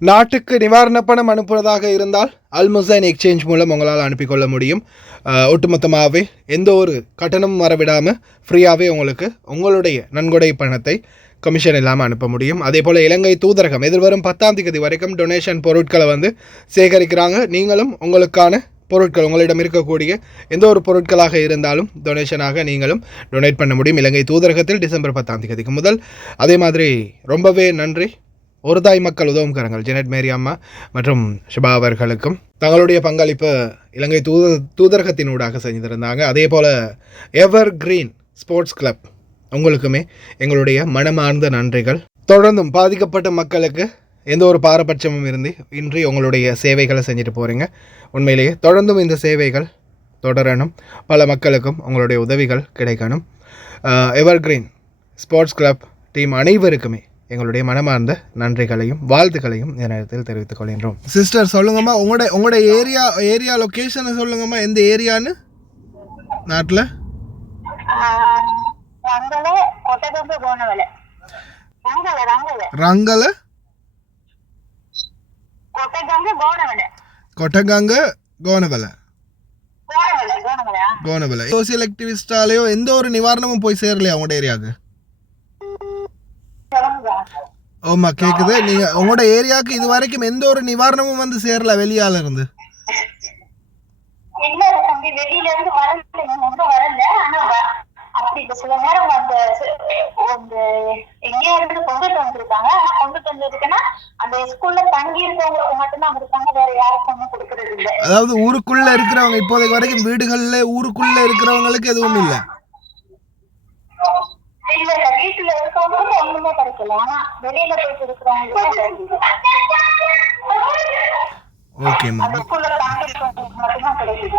நாட்டுக்கு நிவாரண பணம் அனுப்புவதாக இருந்தால் அல்முசைன் எக்ஸ்சேஞ்ச் மூலம் உங்களால் அனுப்பிக்கொள்ள முடியும். ஒட்டுமொத்தமாகவே எந்த ஒரு கட்டணமும் வரவிடாமல் ஃப்ரீயாகவே உங்களுக்கு உங்களுடைய நன்கொடை பணத்தை கமிஷன் இல்லாமல் அனுப்ப முடியும். அதே போல் இலங்கை தூதரகம் எதிர்வரும் 10ஆம் தேதி வரைக்கும் டொனேஷன் பொருட்களை சேகரிக்கிறாங்க. நீங்களும் உங்களுக்கான பொருட்கள் உங்களிடம் இருக்கக்கூடிய எந்த ஒரு பொருட்களாக இருந்தாலும் டொனேஷனாக நீங்களும் டொனேட் பண்ண முடியும் இலங்கை தூதரகத்தில் டிசம்பர் 10ஆம் தேதிக்கு முதல். அதே மாதிரி ரொம்பவே நன்றி ஒரு தாய் மக்கள் உதவும் கரங்கள் ஜெனட் மேரி அம்மா மற்றும் ஷிபா அவர்களுக்கும் தங்களுடைய பங்களிப்பு இலங்கை தூதரகத்தினூடாக செஞ்சிருந்தாங்க. அதே போல் எவர் கிரீன் ஸ்போர்ட்ஸ் கிளப் உங்களுக்குமே எங்களுடைய மனமார்ந்த நன்றிகள். தொடர்ந்தும் பாதிக்கப்பட்ட மக்களுக்கு எந்த ஒரு பாரபட்சமும் இன்றி உங்களுடைய சேவைகளை செஞ்சுட்டு போகிறீங்க. உண்மையிலேயே தொடர்ந்தும் இந்த சேவைகள் தொடரணும். பல மக்களுக்கும் உங்களுடைய உதவிகள் கிடைக்கணும். எவர் கிரீன் ஸ்போர்ட்ஸ் கிளப் டீம் அனைவருக்குமே எங்களுடைய மனமார்ந்த நன்றிகளையும் வாழ்த்துக்களையும் இந்த நேரத்தில் தெரிவித்துக் கொள்கின்றோம். சிஸ்டர் சொல்லுங்கம்மா, உங்களோட ஏரியா லொக்கேஷனை சொல்லுங்கம்மா. எந்த ஏரியான்னு நாட்டில்? ரங்கல கொட்டகங்க கோனவலை. சோசியல் ஆக்டிவிஸ்டாலேயோ எந்த ஒரு நிவாரணமும் போய் சேரலையா உங்களோட ஏரியாவுக்கு? ஆமா கேக்குது. நீங்க உங்களோட ஏரியாவுக்கு இது வரைக்கும் எந்த ஒரு நிவாரணமும் சேரல வெளியால இருந்து? சில நேரம் எங்கேயா இருந்து கொண்டுட்டு வந்திருக்காங்க. கொண்டுட்டு வந்திருக்குன்னா அந்த ஸ்கூல்ல தங்கி இருக்கவங்களுக்கு மட்டும்தான் இருக்காங்க, வேற யாருக்கும் கொடுக்கறது இல்லை. அதாவது ஊருக்குள்ள இருக்கிறவங்க இப்போதைக்கு வரைக்கும் வீடுகள்ல ஊருக்குள்ள இருக்கிறவங்களுக்கு எதுவும் இல்லை. இல்ல இல்ல, வீட்டுல இருக்கவங்களுக்கு ஒண்ணுமே கிடைக்கல. ஆனா வெளியில போயிட்டு இருக்கிறவங்களுக்கு அந்த ஸ்கூல்ல தங்கி இருக்கவங்களுக்கு மட்டும்தான் கிடைக்குது.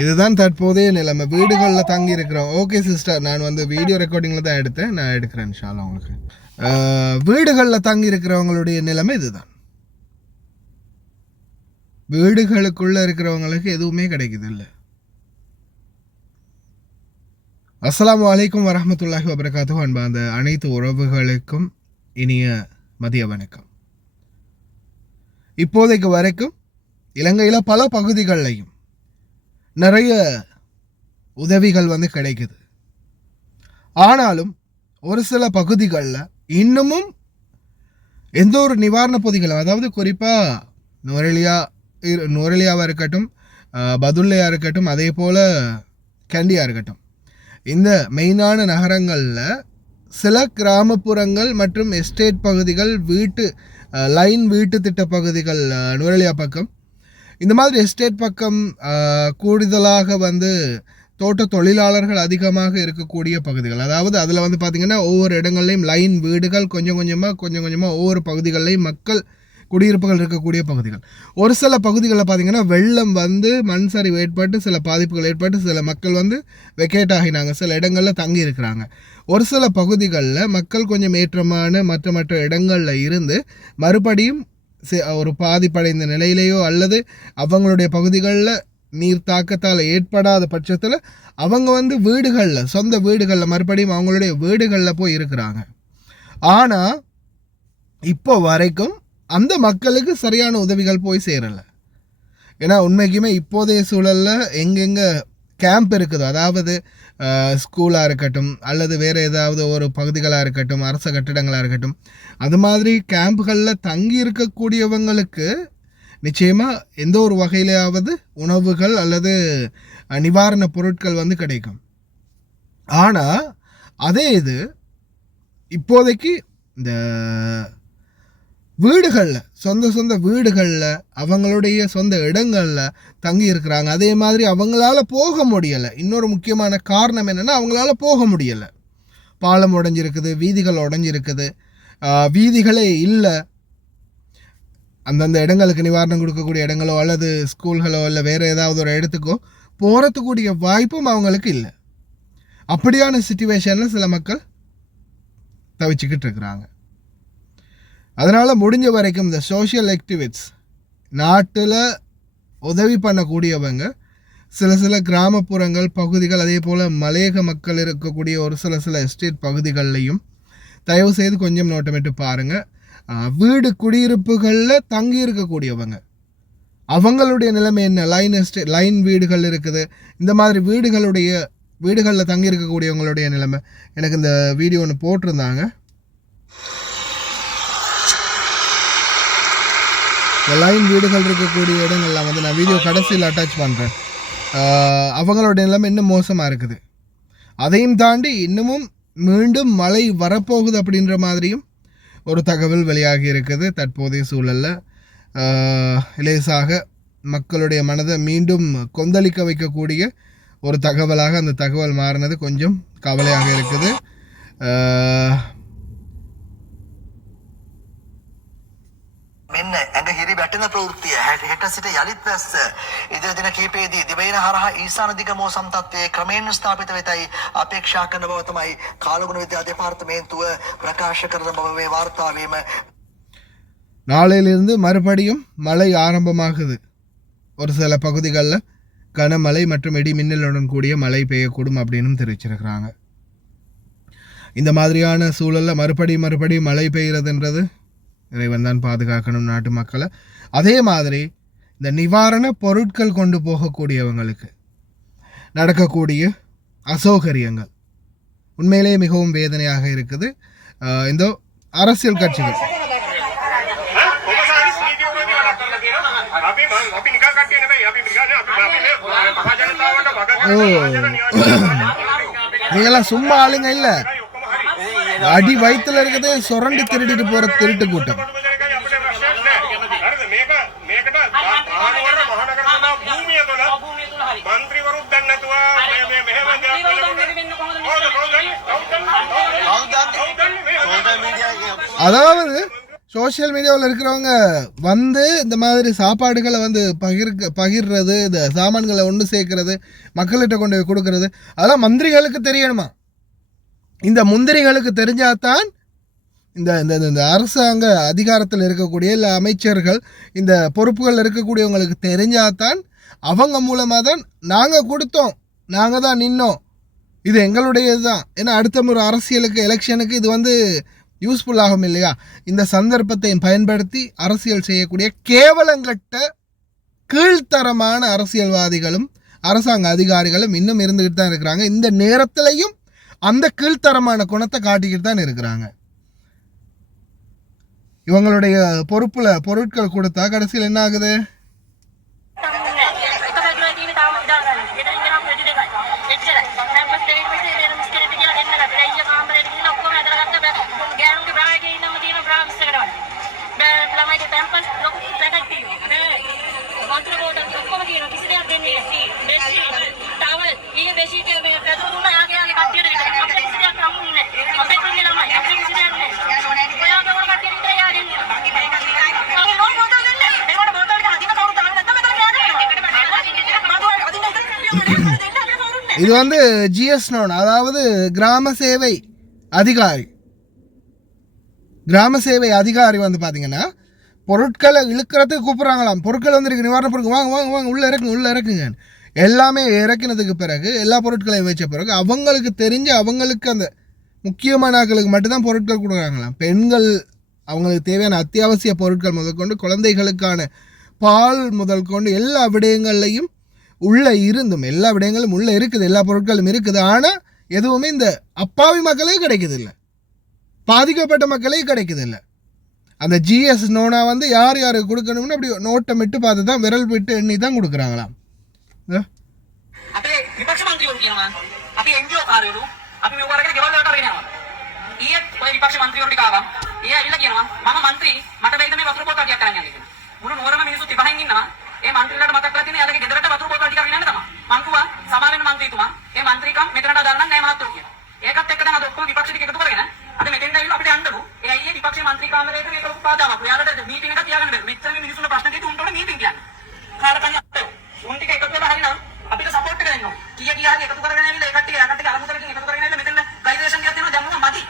இதுதான் தற்போதைய நிலைமை. வீடுகளில் தங்கி இருக்கிறோம். ஓகே சிஸ்டர், நான் வீடியோ ரெக்கார்டிங்கில் தான் எடுத்தேன், நான் எடுக்கிறேன் இன்ஷால்லா உங்களுக்கு. வீடுகளில் தங்கி இருக்கிறவங்களுடைய நிலைமை இதுதான். வீடுகளுக்குள்ளே இருக்கிறவங்களுக்கு எதுவுமே கிடைக்குது இல்லை. அஸ்ஸலாமு அலைக்கும் வரஹ்மத்துல்லாஹி வபரகாத்துஹு. அன்பா அந்த அனைத்து உறவுகளுக்கும் இனிய மதிய வணக்கம். இப்போதைக்கு வரைக்கும் இலங்கையில் பல பகுதிகள்லையும் நிறைய உதவிகள் கிடைக்குது. ஆனாலும் ஒரு சில பகுதிகளில் இன்னமும் எந்த ஒரு நிவாரண பொதிகளும், அதாவது குறிப்பாக நுவரெலியாவாக இருக்கட்டும், பதுல்லையாக இருக்கட்டும், அதே போல் கேண்டியாக இருக்கட்டும், இந்த மெயினான நகரங்களில் சில கிராமப்புறங்கள் மற்றும் எஸ்டேட் பகுதிகள், வீட்டு திட்ட பகுதிகள், நுவரெலியா பக்கம் இந்த மாதிரி எஸ்டேட் பக்கம் கூடுதலாக தோட்ட தொழிலாளர்கள் அதிகமாக இருக்கக்கூடிய பகுதிகள். அதாவது அதில் பார்த்திங்கன்னா ஒவ்வொரு இடங்கள்லையும் லைன் வீடுகள் கொஞ்சம் கொஞ்சமாக ஒவ்வொரு பகுதிகள்லையும் மக்கள் குடியிருப்புகள் இருக்கக்கூடிய பகுதிகள். ஒரு சில பகுதிகளில் பார்த்திங்கன்னா வெள்ளம் மண் சரிவு ஏற்பட்டு சில பாதிப்புகள் ஏற்பட்டு சில மக்கள் வெக்கேட் ஆகினாங்க, சில இடங்களில் தங்கி இருக்கிறாங்க. ஒரு சில பகுதிகளில் மக்கள் கொஞ்சம் ஏற்றமான மற்ற இடங்களில் இருந்து மறுபடியும் ஒரு பாதிப்படைந்த நிலையிலேயோ அல்லது அவங்களுடைய பகுதிகளில் நீர் தாக்கத்தால் ஏற்படாத பட்சத்தில் அவங்க வீடுகளில், சொந்த வீடுகளில் மறுபடியும் அவங்களுடைய வீடுகளில் போய் இருக்கிறாங்க. ஆனால் இப்போ வரைக்கும் அந்த மக்களுக்கு சரியான உதவிகள் போய் சேரலை. ஏன்னா உண்மைக்குமே இப்போதைய சூழலில் எங்கெங்கே கேம்ப் இருக்குதோ, அதாவது ஸ்கூலாக இருக்கட்டும் அல்லது வேறு ஏதாவது ஒரு பகுதிகளாக இருக்கட்டும், அரச கட்டிடங்களாக இருக்கட்டும், அது மாதிரி கேம்புகளில் தங்கி இருக்கக்கூடியவங்களுக்கு நிச்சயமாக எந்த ஒரு வகையிலாவது உணவுகள் அல்லது நிவாரண பொருட்கள் கிடைக்கும். ஆனால் அதே இது இப்போதைக்கு இந்த வீடுகளில், சொந்த வீடுகளில், அவங்களுடைய சொந்த இடங்களில் தங்கி இருக்கிறாங்க. அதே மாதிரி அவங்களால போக முடியலை. இன்னொரு முக்கியமான காரணம் என்னென்னா, அவங்களால போக முடியலை. பாலம் உடைஞ்சிருக்குது, வீதிகள் உடைஞ்சிருக்குது, வீதிகளே இல்லை. அந்தந்த இடங்களுக்கு நிவாரணம் கொடுக்கக்கூடிய இடங்களோ அல்லது ஸ்கூல்களோ இல்லை வேறு ஏதாவது ஒரு இடத்துக்கோ போகிறதுக்கூடிய வாய்ப்பும் அவங்களுக்கு இல்லை. அப்படியான சிச்சுவேஷனில் சில மக்கள் தவிச்சுக்கிட்டு இருக்கிறாங்க. அதனால் முடிஞ்ச வரைக்கும் இந்த சோஷியல் ஆக்டிவிஸ்ட்ஸ், நாட்டில் உதவி பண்ணக்கூடியவங்க சில கிராமப்புறங்கள் பகுதிகள், அதே போல் மலையக மக்கள் இருக்கக்கூடிய ஒரு சில எஸ்டேட் பகுதிகள்லையும் தயவு செய்து கொஞ்சம் நோட்டமிட்டு பாருங்கள். வீடு குடியிருப்புகளில் தங்கி இருக்கக்கூடியவங்க அவங்களுடைய நிலைமை என்ன, லைன் வீடுகள் இருக்குது, இந்த மாதிரி வீடுகளில் தங்கி இருக்கக்கூடியவங்களுடைய நிலைமை. எனக்கு இந்த வீடியோ ஒன்று போட்டிருந்தாங்க. லைன் வீடுகள் இருக்கக்கூடிய இடங்கள்லாம் வந்து நான் வீடியோ கடைசியில் அட்டாச் பண்ணுறேன். அவங்களுடைய நிலைமை இன்னும் மோசமாக இருக்குது. அதையும் தாண்டி இன்னமும் மீண்டும் மழை வரப்போகுது அப்படின்ற மாதிரியும் ஒரு தகவல் வெளியாகி இருக்குது. தற்போதைய சூழலில் லேசாக மக்களுடைய மனதை மீண்டும் கொந்தளிக்க வைக்கக்கூடிய ஒரு தகவலாக அந்த தகவல் மாறினது கொஞ்சம் கவலையாக இருக்குது. මෙන්න ඇඟ හිරි වැටෙන ප්‍රවෘත්තිය හෙට සිට යළිත් වැස්ස ඉදිරි දින කිහිපයේදී දිවයින හරහා ඊශාන දිග මෝසම් තත්ත්වයේ ක්‍රමයෙන් ස්ථාපිත වෙතයි අපේක්ෂා කරන බව තමයි කාලගුණ විද්‍යා දෙපාර්තමේන්තුව ප්‍රකාශ කරන බව මේ වාර්තාවේම. நாளையிலிருந்து மறுபடியும் மழை ஆரம்பமாகுது. ஒரு சில பகுதிகளில் கனமழை மற்றும் இடி மின்னலுடன் கூடிய மழை பெய்யக்கூடும் அப்படின்னு தெரிவிச்சிருக்கிறாங்க. இந்த மாதிரியான சூழலில் மறுபடியும் மழை பெய்கிறதுன்றது இறைவன் தான் பாதுகாக்கணும் நாட்டு மக்களை. அதே மாதிரி இந்த நிவாரண பொருட்கள் கொண்டு போகக்கூடியவங்களுக்கு நடக்கக்கூடிய அசௌகரியங்கள் உண்மையிலேயே மிகவும் வேதனையாக இருக்குது. இந்த அரசியல் கட்சிகள் நீங்களாம் சும்மா ஆளுங்க இல்லை, அடி வயிற்றுல இருக்கதே சுரண்டி திருடிட்டு போற திருட்டு கூட்டம். அதாவது சோசியல் மீடியாவில் இருக்கிறவங்க வந்து இந்த மாதிரி சாப்பாடுகளை வந்து பகிர்றது, இந்த சாமான்களை ஒன்று சேர்க்கறது, மக்கள்கிட்ட கொண்டு போய் கொடுக்கறது, அதெல்லாம் மந்திரிகளுக்கு தெரியணுமா? இந்த முந்திரிகளுக்கு தெரிஞ்சாதான் இந்த இந்த அரசாங்க அதிகாரத்தில் இருக்கக்கூடிய இல்லை அமைச்சர்கள் இந்த பொறுப்புகள் இருக்கக்கூடியவங்களுக்கு தெரிஞ்சாதான் அவங்க மூலமாக தான் நாங்கள் கொடுத்தோம், நாங்கள் தான் நின்னோம், இது எங்களுடையது தான். ஏன்னா அடுத்த முறை அரசியலுக்கு எலெக்ஷனுக்கு இது வந்து யூஸ்ஃபுல் ஆகும் இல்லையா? இந்த சந்தர்ப்பத்தை பயன்படுத்தி அரசியல் செய்யக்கூடிய கேவலங்கட்ட கீழ்த்தரமான அரசியல்வாதிகளும் அரசாங்க அதிகாரிகளும் இன்னும் இருந்துக்கிட்டு தான் இருக்கிறாங்க. இந்த நேரத்திலையும் அந்த கீழ்த்தரமான குணத்தை காட்டிக்கிட்டு தான் இருக்கிறாங்க. இவங்களுடைய பொறுப்புல பொருட்கள் கொடுத்தா கடைசியில் என்ன ஆகுது? இது வந்து ஜிஎஸ் நோன், அதாவது கிராம சேவை அதிகாரி வந்து பார்த்தீங்கன்னா பொருட்களை இழுக்கிறதுக்கு கூப்பிட்றாங்களாம். பொருட்கள் வந்துருக்கு, நிவாரண பொருட்கள் வாங்க உள்ளே இறக்குங்க. எல்லாமே இறக்கினதுக்கு பிறகு எல்லா பொருட்களையும் வச்ச பிறகு அவங்களுக்கு தெரிஞ்சு அவங்களுக்கு அந்த முக்கியமான ஆட்களுக்கு மட்டும்தான் பொருட்கள் கொடுக்குறாங்களாம். பெண்கள் அவங்களுக்கு தேவையான அத்தியாவசிய பொருட்கள் முதற்கொண்டு குழந்தைகளுக்கான பால் முதல் கொண்டு எல்லா விடயங்கள்லையும் உள்ளே இருந்தும் எல்லா விடயங்களும் உள்ளே இருக்குது, எல்லா பொருட்களும் இருக்குது. ஆனால் எதுவுமே இந்த அப்பாவி மக்களே கிடைக்குது இல்லை, பாதிக்கப்பட்ட மக்களே கிடைக்குது இல்லை. அந்த ஜிஎஸ் நோனா வந்து யார் யாருக்கு கொடுக்கணும்னு அப்படி நோட்டம் விட்டு பார்த்து தான் விரல் விட்டு எண்ணி தான் கொடுக்குறாங்களாம். ඒ මන්ත්‍රීලාට මතක් කරලා තියෙන යාලගේ ගෙදරට වතුර බෝතල් ටිකක් ගෙනන්න තමයි. මං කිව්වා සමාවෙන්න මන්ත්‍රීතුමා ඒ මන්ත්‍රීකම් මෙතනට දාන්න නැහැ මහත්තයෝ කියලා. ඒකත් එක්ක දැන් අද ඔක්කොම විපක්ෂ ටික එකතු කරගෙන අද මෙතෙන්ට ඇවිල්ලා අපිට යන්නලු. ඒ අයියේ විපක්ෂ මන්ත්‍රී කාමරයට මේක ලොකු පාදාවක්. ඔයාලට මීටින් එකක් තියාගන්න බැහැ. මෙච්චර මේ මිනිස්සුන්ට ප්‍රශ්න දෙන්න උන්ට ඕනේ මීටින් කියන්නේ. කාලකන්‍ය අපේ උන් ටික එකතු වෙලා හරිනම් අපිට සපෝට් එක දෙන්න ඕනේ. කීය හරි එකතු කරගෙන ඇවිල්ලා ඒ කට්ටිය අලමුදලකින් එකතු කරගෙන ඇවිල්ලා මෙතන ගයිඩේෂන් එකක් දෙනවා දැම්මම මදි.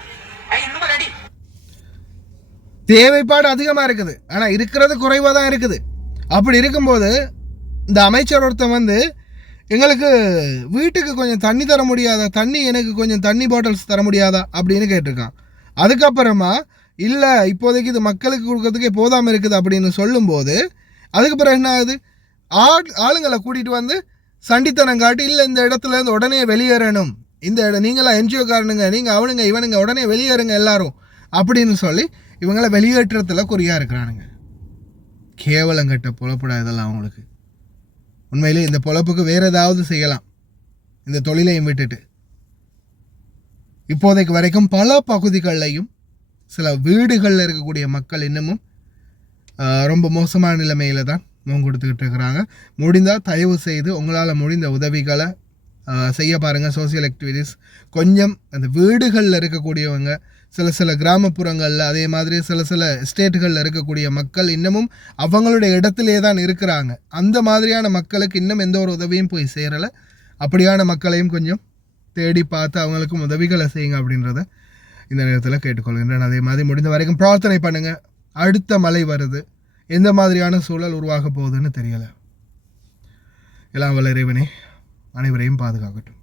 ඇයි ඉන්නම ரெடி. தேவைப்பாடு அதிகமாக இருக்குது, ஆனால் இருக்கிறது குறைவாக தான் இருக்குது. அப்படி இருக்கும்போது இந்த அமைச்சர் ஒருத்தன் வந்து எங்களுக்கு வீட்டுக்கு கொஞ்சம் தண்ணி தர முடியாதா, எனக்கு கொஞ்சம் தண்ணி பாட்டில்ஸ் தர முடியாதா அப்படின்னு கேட்டிருக்கான். அதுக்கப்புறமா இல்லை இப்போதைக்கு இது மக்களுக்கு கொடுக்கறதுக்கே போதாமல் இருக்குது அப்படின்னு சொல்லும்போது அதுக்கு பிறகு என்ன ஆகுது, ஆளுங்களை கூட்டிகிட்டு வந்து சண்டித்தனம் காட்டி இல்லை இந்த இடத்துல இருந்து உடனே வெளியேறணும், இந்த இடம் நீங்களாம் என்ஜிஓ காரனுங்க, நீங்கள் அவனுங்க இவனுங்க உடனே வெளியேறுங்க எல்லாரும் அப்படின்னு சொல்லி இவங்களை வெளியேற்றத்தில் குறியாக இருக்கிறானுங்க. கேவலங்கட்ட பொழப்புடா இதெல்லாம் அவங்களுக்கு. உண்மையிலே இந்த பொழப்புக்கு வேறு ஏதாவது செய்யலாம், இந்த தொழிலையும் விட்டுட்டு. இப்போதைக்கு வரைக்கும் பல பகுதிகளிலையும் சில வீடுகளில் இருக்கக்கூடிய மக்கள் இன்னமும் ரொம்ப மோசமான நிலைமையில் தான் முகம் கொடுத்துக்கிட்டு இருக்கிறாங்க. முடிந்தால் தயவு செய்து உங்களால் முடிந்த உதவிகளை செய்ய பாருங்கள். சோசியல் ஆக்டிவிட்டீஸ் கொஞ்சம் அந்த வீடுகளில் இருக்கக்கூடியவங்க, சில கிராமப்புறங்களில், அதே மாதிரி சில ஸ்டேட்டுகளில் இருக்கக்கூடிய மக்கள் இன்னமும் அவங்களுடைய இடத்திலே தான் இருக்கிறாங்க. அந்த மாதிரியான மக்களுக்கு இன்னும் எந்த ஒரு உதவியும் போய் சேரலை. அப்படியான மக்களையும் கொஞ்சம் தேடி பார்த்து அவங்களுக்கும் உதவிகளை செய்யுங்க அப்படின்றத இந்த நேரத்தில் கேட்டுக்கொள்கின்றேன். அதே மாதிரி முடிந்த வரைக்கும் பிரார்த்தனை பண்ணுங்கள். அடுத்த மழை வருது, எந்த மாதிரியான சூழல் உருவாக போகுதுன்னு தெரியலை. எல்லாம் வல்ல இறைவனே அனைவரையும் பாதுகாக்கட்டும்.